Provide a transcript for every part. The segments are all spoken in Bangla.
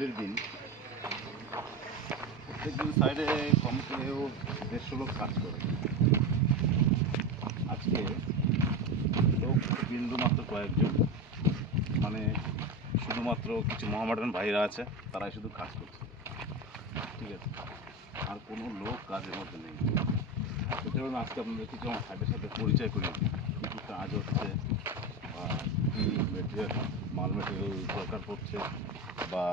হোলির দিন প্রত্যেকদিন সাইডে কম করেও 150 লোক কাজ করে। আজকে লোক বিন্দু মাত্র কয়েকজন, মানে শুধুমাত্র কিছু মোহামেডান ভাইরা আছে, তারাই শুধু কাজ করছে, ঠিক আছে, আর কোনো লোক কাজের মধ্যে নেই। সেটা আজকে আপনাদের কিছু আমার সাইডের সাথে পরিচয় করি, কিছু কাজ হচ্ছে বা কী মেটেরিয়াল মাল মেটেরিয়াল দরকার পড়ছে বা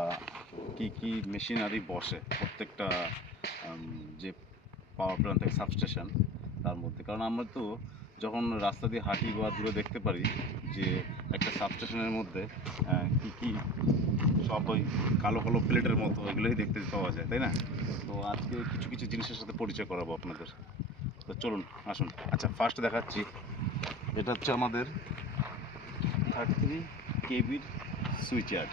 কি মেশিনারি বসে প্রত্যেকটা যে পাওয়ার প্ল্যান্ট থেকে সাবস্টেশন তার মধ্যে। কারণ আমরা তো যখন রাস্তা দিয়ে হাঁটি বা দূরে দেখতে পারি যে একটা সাবস্টেশনের মধ্যে কি সব ওই কালো কালো প্লেটের মতো এগুলোই দেখতে পাওয়া যায়, তাই না? তো আজকে কিছু কিছু জিনিসের সাথে পরিচয় করাবো আপনাদের, তো চলুন আসুন। আচ্ছা, ফার্স্ট দেখাচ্ছি, এটা হচ্ছে আমাদের 33 কেবির সুইচ ইয়ার্ড।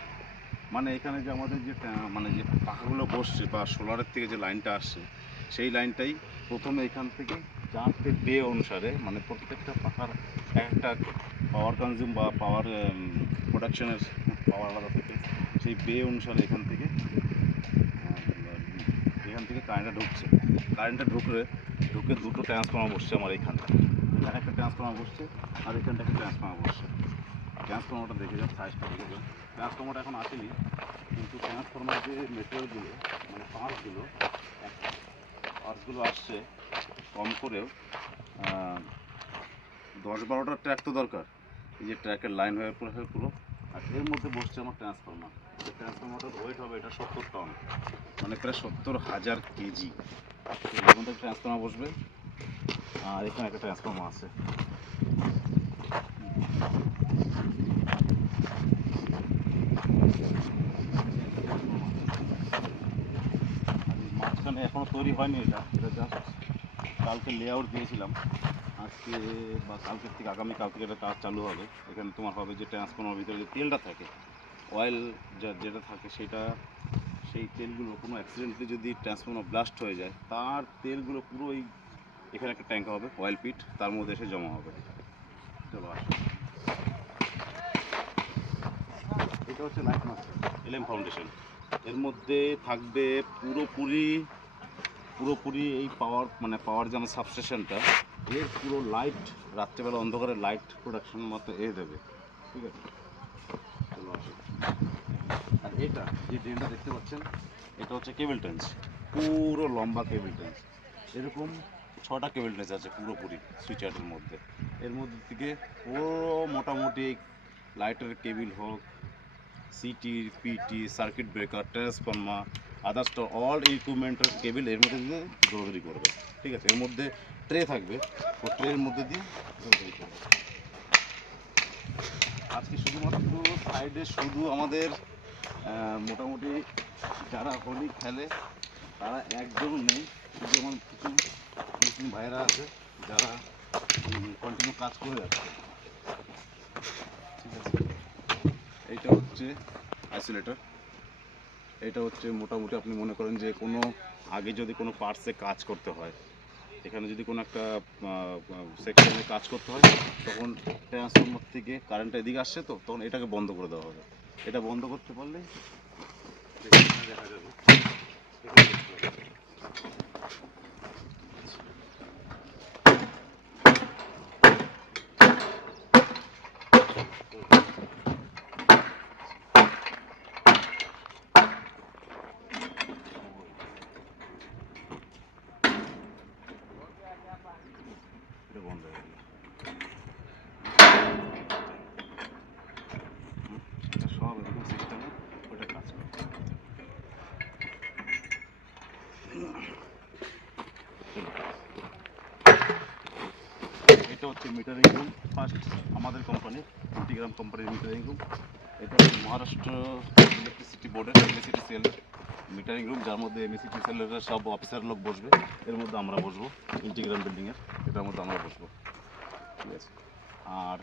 মানে এখানে যে আমাদের যে মানে যে পাখাগুলো বসছে বা সোলারের থেকে যে লাইনটা আসছে, সেই লাইনটাই প্রথমে এখান থেকে 4টে বে অনুসারে, মানে প্রত্যেকটা পাখার একটা পাওয়ার কনজিউম বা পাওয়ার প্রোডাকশনের পাওয়ার আলাদা থেকে, সেই বে অনুসারে এখান থেকে কারেন্টটা ঢুকছে। কারেন্টটা ঢুকে দুটো ট্রান্সফর্মার বসছে আমার এইখানটা, এখানে একটা ট্রান্সফর্মার বসছে আর এখানটা একটা ট্রান্সফর্মার বসছে। ট্রান্সফর্মারটা দেখে যান, সাইজটা দেখে যান। ট্রান্সফর্মারটা এখন আসেনি, কিন্তু ট্রান্সফর্মার যে মেটেরিয়ালগুলো মানে পার্টসগুলো আসছে কম করেও 10-12টা ট্র্যাক তো দরকার। এই যে ট্র্যাকের লাইন হয়ে পুরো, আর এর মধ্যে বসছে আমার ট্রান্সফর্মার। ট্রান্সফর্মারটার ওয়েট হবে এটা 70 টন, মানে প্রায় 70,000 কেজি। এর মধ্যে ট্রান্সফর্মার বসবে আর এখানে একটা ট্রান্সফর্মার আছে। মাঝখানে এখনও তৈরি হয়নি, এটা জাস্ট কালকে লেআউট দিয়েছিলাম। আজকে বা কালকের থেকে আগামীকাল থেকে এটা কাজ চালু হবে। এখানে তোমার হবে যে ট্রান্সফর্মার ভিতরে যে তেলটা থাকে, অয়েল যেটা থাকে, সেই তেলগুলো কোনো অ্যাক্সিডেন্টলি যদি ট্রান্সফর্মার ব্লাস্ট হয়ে যায়, তার তেলগুলো পুরো এখানে একটা ট্যাঙ্ক হবে, অয়েল পিট, তার মধ্যে এসে জমা হবে। চলো আসো, এটা হচ্ছে লাইট মাস্টার এলএম ফাউন্ডেশন। এর মধ্যে থাকবে পুরোপুরি এই পাওয়ার যেমন সাবস্টেশনটা, এর পুরো লাইট, রাত্রেবেলা অন্ধকারে লাইট প্রোডাকশন মতো দেবে, ঠিক আছে। চলো আসো। আর এটা যে ড্রেনটা দেখতে পাচ্ছেন, এটা হচ্ছে কেবল টেন্স, পুরো লম্বা কেবল টেন্স। এরকম 6টা কেবল টেন্স আছে পুরোপুরি সুইচ ইয়ার্ডের মধ্যে। এর মধ্যে থেকে পুরো মোটামুটি লাইটের কেবিল হোক, CT, PT, circuit breaker, transformer, others all ইকুইপমেন্টের কেবিল এর মধ্যে দিয়ে দৌড়াদৌড়ি করবে, ঠিক আছে। এর মধ্যে ট্রে থাকবে, ও ট্রের মধ্যে দিয়ে দৌড়াদৌড়ি করবে। আজকে শুধুমাত্র সাইডে শুধু আমাদের মোটামুটি যারা হোলি খেলে তারা একজনও নেই, শুধু আমার কিছু মুসলিম ভাইয়েরা আছে যারা কন্টিনিউ কাজ করে যাচ্ছে, ঠিক আছে। এইটা হচ্ছে আইসোলেটর। এটা হচ্ছে মোটামুটি আপনি মনে করেন যে কোনো আগে যদি কোনো পার্টসে কাজ করতে হয়, এখানে যদি কোনো একটা সেকশনে কাজ করতে হয়, তখন ট্রান্সফর্মার থেকে কারেন্টটা এদিকে আসছে, তো তখন এটাকে বন্ধ করে দেওয়া হবে। এটা বন্ধ করতে পারলেই দেখা যাবে। এটা বন্ধ হয়ে গেল, এটা সব এরকম সিস্টেমে ওটা কাজ করে। এটা হচ্ছে মিটারিং রুম, ফার্স্ট আমাদের কোম্পানি ইন্টিগ্রাম কোম্পানির মিটারিং রুম। এটা হচ্ছে মহারাষ্ট্র ইলেকট্রিসিটি বোর্ডের এমএসিটি সেল মিটারিং রুম, যার মধ্যে এমএসিটি সেলের সব অফিসার লোক বসবে। এর মধ্যে আমরা বসবো, ইন্টিগ্রাম বিল্ডিংয়ের এটার মধ্যে আমরা বসবো, ঠিক আছে। আর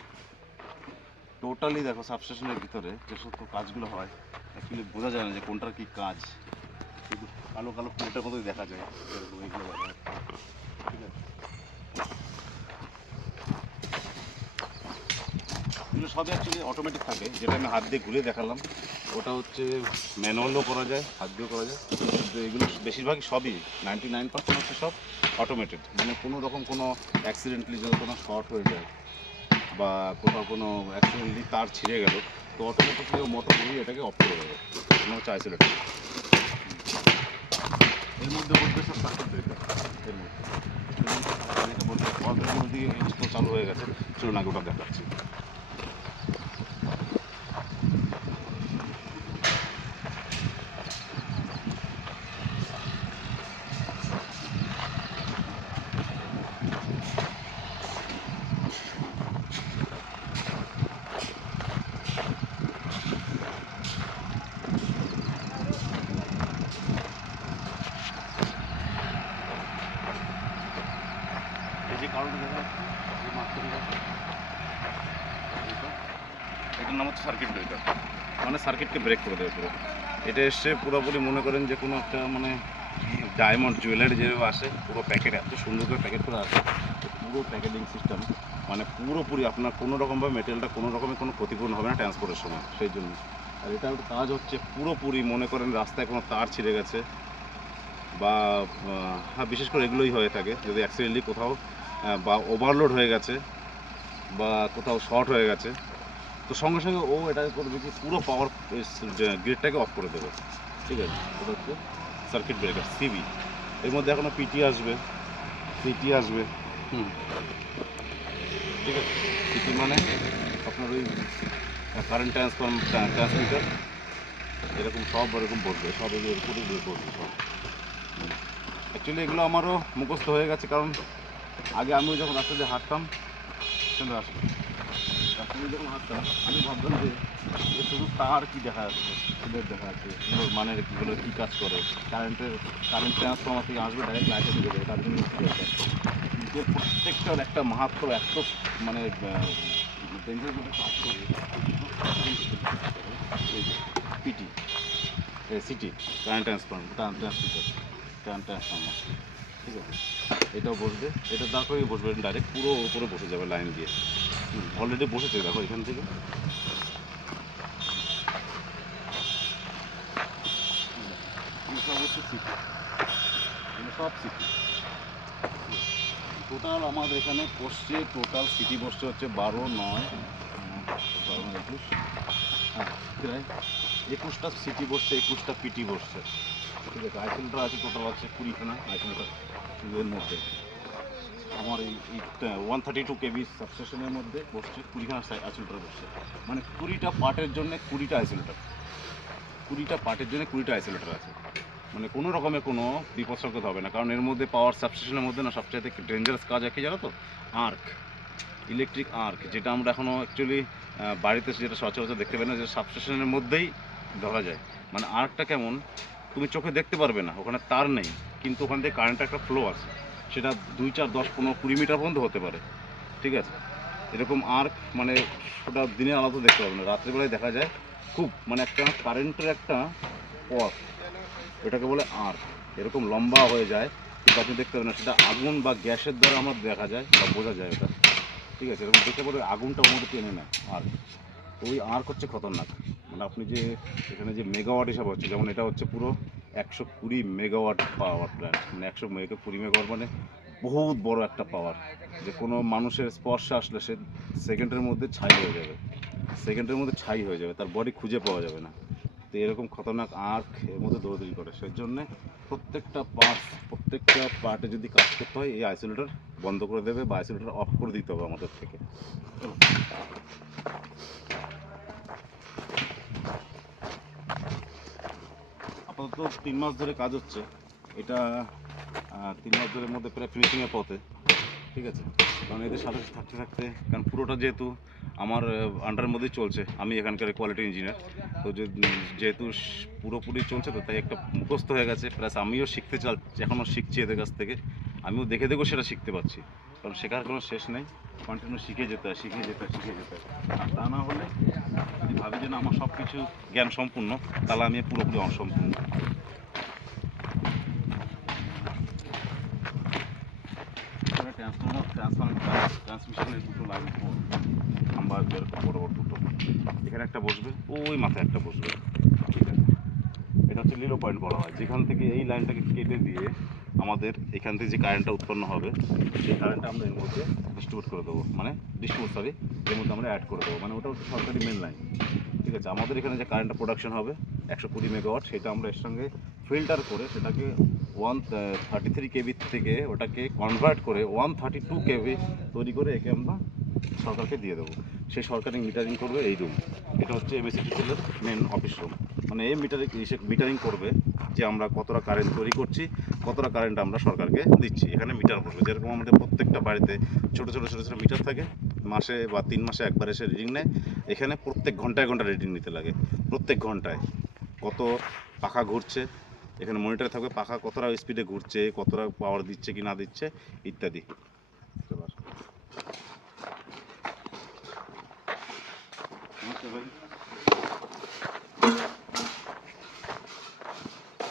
টোটালি দেখো সাবস্টেশনের ভিতরে যে সমস্ত কাজগুলো হয়, অ্যাকচুয়ালি বোঝা যায় না যে কোনটার কী কাজ, শুধু কালো কালো প্লেটের মতোই দেখা যায় এরকম এইগুলো, ঠিক আছে। এগুলো সবই অ্যাকচুয়ালি অটোমেটিক থাকে, যেটা আমি হাত দিয়ে ঘুরে দেখালাম, ওটা হচ্ছে ম্যানুয়ালও করা যায়, হাত দিয়েও করা যায়, কিন্তু এগুলো বেশিরভাগই সবই 99% হচ্ছে সব অটোমেটেড। মানে কোনো রকম কোনো অ্যাক্সিডেন্টলি যদি কোনো শর্ট হয়ে যায় বা কোথাও কোনো অ্যাক্সিডেন্টলি তার ছিঁড়ে গেল, তো অটোমেটিকলি মোটর দিয়ে এটাকে অফ করে দেবে। কোনো হচ্ছে আইসোলেটেড। এর মধ্যে বলবে সব সার্কিট ব্রেকার। এর মধ্যে এটা বলতে অল্পের মধ্যে তো চালু হয়ে গেছে, চলুন আগে ওটা দেখাচ্ছি। এই যে কারণটা দেখা যাচ্ছে, এই মাঝখানে আছে, এটার নাম হচ্ছে সার্কিট ব্রেকার। মানে সার্কিটকে ব্রেক করে দেবে পুরো। এটা এসছে পুরোপুরি মনে করেন যে কোনো একটা মানে ডায়মন্ড জুয়েলারি যেভাবে আসে পুরো প্যাকেট, এত সুন্দর করে প্যাকেট করে আসে, পুরো প্যাকেটিং সিস্টেম। মানে পুরোপুরি আপনার কোনো রকমভাবে মেটেরিয়ালটা কোনো রকমের কোনো ক্ষতিপূরণ হবে না ট্রান্সপোর্টের সময়, সেই জন্য। আর এটার কাজ হচ্ছে পুরোপুরি মনে করেন রাস্তায় কোনো তার ছিঁড়ে গেছে বা হ্যাঁ বিশেষ করে এগুলোই হয়ে থাকে যদি অ্যাক্সিডেন্টলি কোথাও বা ওভারলোড হয়ে গেছে বা কোথাও শর্ট হয়ে গেছে, তো সঙ্গে সঙ্গে ও এটা করবে কি পুরো পাওয়ার গ্রিডটাকে অফ করে দেবে। ঠিক আছে, এটা হচ্ছে সার্কিট ব্রেকার সিবি। এর মধ্যে এখনও পিটি আসবে, সিটি আসবে। ঠিক আছে, সিটি মানে আপনার ওই কারেন্ট ট্রান্সমিটার, এরকম সব এরকম বসবে, সব এগুলো করে বসবে সব। অ্যাকচুয়ালি এগুলো আমারও মুখস্থ হয়ে গেছে, কারণ আগে আমিও যখন রাস্তা দিয়ে হাঁটতাম, কিন্তু রাস্তা দিয়ে যখন হাঁটতাম আমি ভাবতাম যে শুধু তার কি দেখা যাচ্ছে, ফুলের দেখা যাচ্ছে, এগুলোর মানে কীগুলো কী কাজ করে, কারেন্ট ট্রান্সফর্মার থেকে আসবে ডাইরেক্ট লাইটে ঢুকে যাবে, তার জন্য কিন্তু প্রত্যেকটার একটা মাহাত্ম এত মানে ডেঞ্জারভাবে কাজ করে। PT CT current transmitter, current transformer. ঠিক আছে, এটাও বসবে, এটা দাঁড় করেই বসবে ডাইরেক্ট পুরো উপরে বসে যাবে লাইন দিয়ে। অলরেডি বসেছে দেখো এখান থেকে। সব হচ্ছে সিটি, সব সিটি। টোটাল আমাদের এখানে বসছে, টোটাল সিটি বসছে হচ্ছে 12, 9, 21, হ্যাঁ প্রায় 21টা সিটি বসছে, 21টা পিটি বসছে। ঠিক আছে, আইসোলেটার আছে টোটাল আছে 20খানা আইসোলেটার এর মধ্যে। আমার এই 132 কেবি সাবস্টেশনের মধ্যে বসছে 20খানা আইসোলেটার বসছে। মানে 20টা পার্টের জন্য 20টা আইসোলেটার, 20টা পার্টের জন্য 20টা আইসোলেটার আছে। মানে কোনো রকমের কোনো বিপদ সংকেত হবে না, কারণ এর মধ্যে পাওয়ার সাবস্টেশনের মধ্যে না সবচেয়ে ডেঞ্জারাস কাজ একই জানো তো, আর্ক, ইলেকট্রিক আর্ক, যেটা আমরা এখনও অ্যাকচুয়ালি বাড়িতে যেটা সচরাচর দেখতে পাই না, যে সাবস্টেশনের মধ্যেই ধরা যায়। মানে আর্কটা কেমন, তুমি চোখে দেখতে পারবে না, ওখানে তার নেই, কিন্তু ওখান থেকে কারেন্টের একটা ফ্লো আছে, সেটা 2, 4, 10, 15, 20 মিটার পর্যন্ত হতে পারে। ঠিক আছে, এরকম আর্ক মানে ওটা দিনের আলো তো দেখতে পাবে না, রাত্রিবেলায় দেখা যায় খুব, মানে একটা কারেন্টের একটা পথ, এটাকে বলে আর্ক, এরকম লম্বা হয়ে যায়, কিন্তু আপনি দেখতে পাবেন না, সেটা আগুন বা গ্যাসের দ্বারা আমার দেখা যায় বা বোঝা যায় ওটা। ঠিক আছে, এরকম দেখতে পারে আগুনটা ওর মধ্যে টেনে নেয় আর্ক। ওই আর্ক হচ্ছে খতরনাক। মানে আপনি যে এখানে যে মেগাওয়াট হিসাব হচ্ছে, যেমন এটা হচ্ছে পুরো 120 মেগাওয়াট পাওয়ার প্ল্যান্ট, মানে 120 মেগাওয়াট মানে বহুত বড় একটা পাওয়ার, যে কোনো মানুষের স্পর্শে আসলে সে সেকেন্ডের মধ্যে ছাই হয়ে যাবে, সেকেন্ডের মধ্যে ছাই হয়ে যাবে, তার বডি খুঁজে পাওয়া যাবে না। তো এরকম খতরনাক আর্ক এর মধ্যে দৌড়াদৌড়ি করে, সেই জন্যে প্রত্যেকটা পার্টে যদি কাজ করতে হয় এই আইসোলেটর বন্ধ করে দেবে বা আইসোলেটর অফ করে দিতে হবে আমাদের থেকে। আপাতত 3 মাস ধরে কাজ হচ্ছে এটা, 3 মাস ধরের মধ্যে প্রায় ফিনিশিংয়ের পথে। ঠিক আছে, কারণ এদের সাথে থাকতে থাকতে, কারণ পুরোটা যেহেতু আমার আন্ডারের মধ্যেই চলছে, আমি এখানকার কোয়ালিটি ইঞ্জিনিয়ার, তো যেহেতু পুরোপুরি চলছে, তো তাই একটা মুখস্থ হয়ে গেছে, প্লাস আমিও শিখতে এখনও শিখছি এদের কাছ থেকে, আমিও দেখে দেখেও সেটা শিখতে পারছি, কারণ শেখার কোনো শেষ নেই, কন্টিনিউ শিখে যেতে হয়। আর তা না হলে যদি ভাবি যে না আমার সব কিছু জ্ঞান সম্পূর্ণ, তাহলে আমি পুরোপুরি অসম্পূর্ণ। ট্রান্সমিশনের দুটো লাইন খাম্বা আসবে এরকম বড় বড় দুটো, এখানে একটা বসবে, ওই মাথায় একটা বসবে, ঠিক আছে। এটা হচ্ছে লিলো পয়েন্ট বলা হয়, যেখান থেকে এই লাইনটাকে কেটে দিয়ে আমাদের এখান থেকে যে কারেন্টটা উৎপন্ন হবে সেই কারেন্টটা আমরা এর মধ্যে ডিস্ট্রিবিউট করে দেবো, মানে এর মধ্যে আমরা অ্যাড করে দেবো, মানে ওটা হচ্ছে সরকারি মেন লাইন, ঠিক আছে। আমাদের এখানে যে কারেন্টটা প্রোডাকশন হবে 120 মেগাওয়াট, সেটা আমরা এর সঙ্গে ফিল্টার করে সেটাকে 133 কেভি থেকে ওটাকে কনভার্ট করে 132 কেভি তৈরি করে একে আমরা সরকারকে দিয়ে দেবো। সেই সরকারি মিটারিং করবে এই রুম, এটা হচ্ছে এমএসিডিসিএলের মেন অফিস রুম, মানে এই মিটারিং করবে যে আমরা কতটা কারেন্ট তৈরি করছি, কতটা কারেন্ট আমরা সরকারকে দিচ্ছি। এখানে মিটার পড়বে, যেরকম আমাদের প্রত্যেকটা বাড়িতে ছোটো ছোটো মিটার থাকে, মাসে বা 3 মাসে একবার এসে রিডিং নেয়। এখানে প্রত্যেক ঘন্টায় রিডিং নিতে লাগে, প্রত্যেক ঘন্টায় কত পাখা ঘুরছে, এখানে মনিটর থাকবে পাখা কতটা স্পিডে ঘুরছে, কতটা পাওয়ার দিচ্ছে কি না দিচ্ছে ইত্যাদি।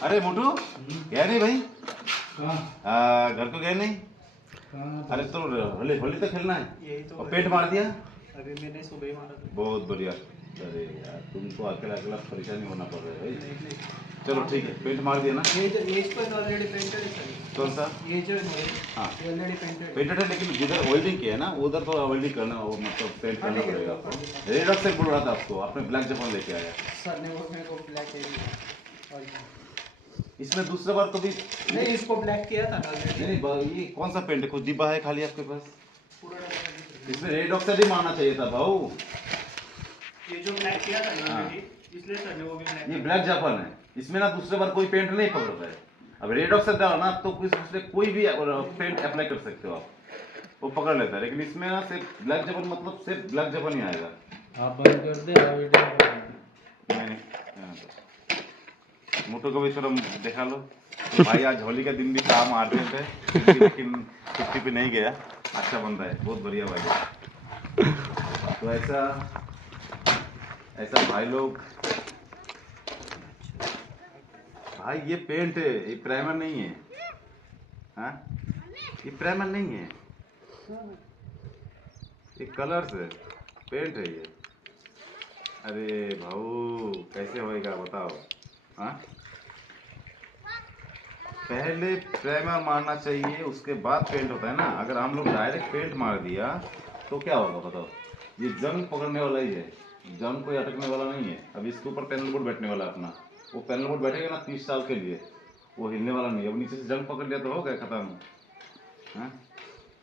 अरे मोटू गया नहीं भाई? घर को गया नहीं? अरे तो होली होली तो खेलना है, यही तो और पेंट मार दिया? अभी मैंने सुबह ही मारा था। बहुत बढ़िया। अरे यार तुमको अकेला अकेला परेशानी होना पड़ रहा है भाई। नहीं, चलो ठीक है, पेंट मार दिया ना? ये इस पर ऑलरेडी पेंटेड है सर। कौन सा? ये जो है हाँ ये ऑलरेडी पेंटेड है। पेंटेड है, लेकिन जिधर वेल्डिंग किया है ना उधर तो वेल्डिंग करना, वो मतलब पेंट करना ठीक है, पड़ेगा कर आपको। देता रेड से बोल रहा था आपको, आपने ब्लैक जापान लेके आया। सर ने वो मेरे को ब्लैक किया और इसमें दूसरा बार कभी नहीं इसको ब्लैक किया था ना ऑलरेडी। नहीं ये कौन सा पेंट है, कुछ डिब्बा है खाली आपके पास? पूरा इसमें रेड ऑक्साइड ही मारना चाहिए था भाऊ। ये जो ब्लैक किया था ना हाँ। ऑलरेडी, इसलिए सर ने वो भी ब्लैक ये ब्लैक जापान है, इसमें ना दूसरे बार कोई पेंट नहीं पकड़ रहा है। अब रेड ऑक्साइड डालो ना तो उसमें कोई भी पेंट अप्लाई कर सकते हो आप, वो पकड़ लेता है। लेकिन इसमें ना सिर्फ ब्लैक जापान, मतलब सिर्फ ब्लैक जापान ही आएगा। आप बंद कर दे वीडियो। नहीं मोटो को भी थोड़ा दिखा लो तो भाई आज होली का दिन भी काम आ रहे थे, लेकिन छुट्टी पे नहीं गया। अच्छा बंदा है, बहुत बढ़िया भाई। तो ऐसा भाई लोग, भाई ये पेंट है, ये प्राइमर नहीं है। हाँ ये प्राइमर नहीं है, ये कलर्स है, पेंट है ये। अरे भाऊ कैसे होएगा बताओ? हाँ पहले प्राइमर मारना चाहिए, उसके बाद पेंट होता है ना। अगर हम लोग डायरेक्ट पेंट मार दिया तो क्या होगा बताओ? ये जंग पकड़ने वाला ही है, जंग कोई अटकने वाला नहीं है। अब इसके ऊपर पैनल बोर्ड बैठने वाला है अपना, वो पैनल बोर्ड बैठेगा ना 30 साल के लिए, वो हिलने वाला नहीं है। अब नीचे से जंग पकड़ लिया तो हो गया खत्म। हाँ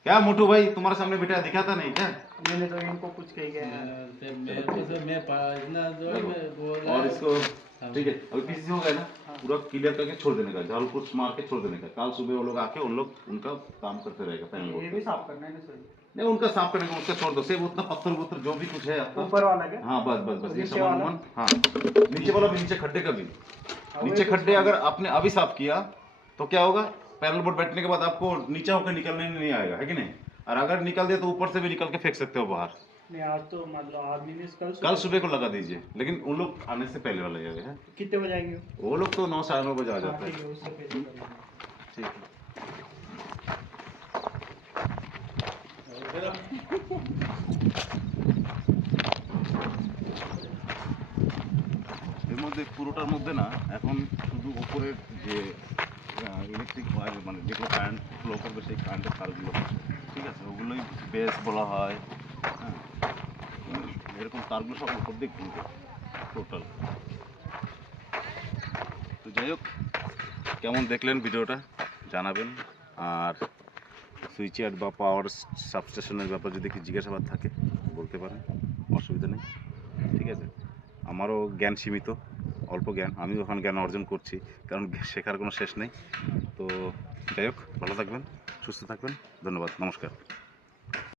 क्या मोटू भाई तुम्हारे सामने बेटा दिखाता नहीं क्या? मैंने तो इनको कुछ कही गया और इसको ठीक है, अभी पीसी हो गया ना, पूरा क्लियर करके छोड़ देने का, झाड़ू पोछ मार के छोड़ देने का। कल सुबह वो लोग आके उनका काम करते रहेगा पैनल ये बोर्ड भी साफ करना है ना सर। नहीं उनका साफ करने का, उसका छोड़ दो, सिर्फ उतना पत्थर वत्थर जो भी कुछ है आपका ऊपर वाला क्या? हाँ बस बस बस ये नीचे सामान वाला? वामान, हाँ नीचे वाला भी, नीचे खड्डे का भी। नीचे खड्डे अगर आपने अभी साफ किया तो क्या होगा, पैनल बोर्ड बैठने के बाद आपको नीचे होकर निकलने नहीं आएगा, है कि नहीं? और अगर निकल दिया तो ऊपर से भी निकल के फेंक सकते हो बाहर। नहीं आज तो मतलब आदमी ने कल सुबह को लगा दीजिए, लेकिन उन लोग आने से पहले वाला जगह है। कितने बजे आएंगे? वो लोग तो 9 साढ़े 9 बजे आ जाते हैं। ठीक है उससे पहले कर लेंगे। ठीक है এর মধ্যে পুরোটার মধ্যে না এখন শুধু উপরের যে ইলেকট্রিক ওয়্যার, মানে যেগুলো কারেন্ট ফ্লো করবে সেই কারেন্টের তারগুলো, ঠিক আছে, ওগুলোই বেস বলা হয়। হ্যাঁ এরকম তারগুলো সব উপর দিয়ে ঘুরবে টোটাল। তো যাই হোক, কেমন দেখলেন ভিডিওটা জানাবেন। আর সুইচ ইয়ার্ড বা পাওয়ার সাবস্টেশনের ব্যাপারে যদি কি জিজ্ঞাসাবাদ থাকে বলতে পারেন, অসুবিধা নেই, ঠিক আছে। আমারও জ্ঞান সীমিত, অল্প জ্ঞান, আমিও ওখানে জ্ঞান অর্জন করছি, কারণ শেখার কোনো শেষ নেই। তো যাই হোক, ভালো থাকবেন, সুস্থ থাকবেন, ধন্যবাদ, নমস্কার।